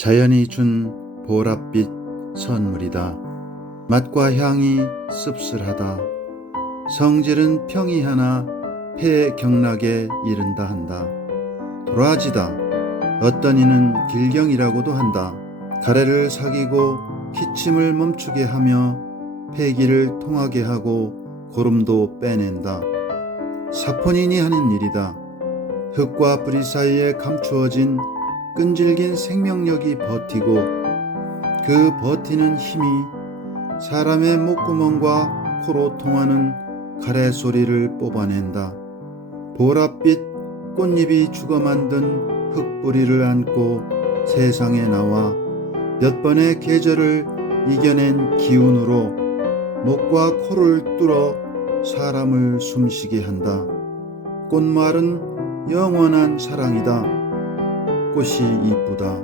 자연이 준 보랏빛 선물이다. 맛과 향이 씁쓸하다. 성질은 평이하나 폐경락에 이른다 한다. 도라지다. 어떤 이는 길경이라고도 한다. 가래를 사귀고 기침을 멈추게 하며 폐기를 통하게 하고 고름도 빼낸다. 사포닌이 하는 일이다. 흙과 뿌리 사이에 감추어진 끈질긴 생명력이 버티고 그 버티는 힘이 사람의 목구멍과 코로 통하는 가래 소리를 뽑아낸다. 보랏빛 꽃잎이 죽어 만든 흙뿌리를 안고 세상에 나와 몇 번의 계절을 이겨낸 기운으로 목과 코를 뚫어 사람을 숨쉬게 한다. 꽃말은 영원한 사랑이다. 꽃이 이쁘다.